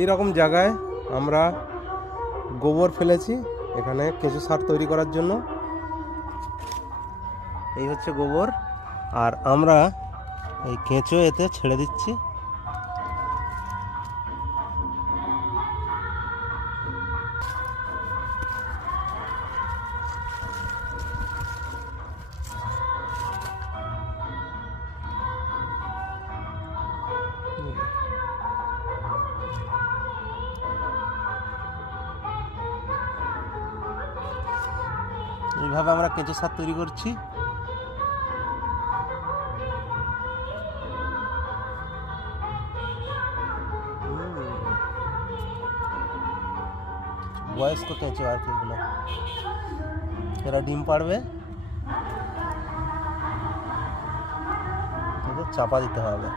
এই রকম জায়গায় আমরা গোবর ফেলেছি এখানে কেঁচো সার তৈরি করার জন্য। এই হচ্ছে গোবর, আর আমরা এই কেঁচো এতে ছেড়ে দিচ্ছি। এইভাবে আমরা কেঁচো সার তৈরি করছি। বয়স্ক কেঁচো আর কি, এগুলো এরা ডিম পাড়বে, চাপা দিতে হবে।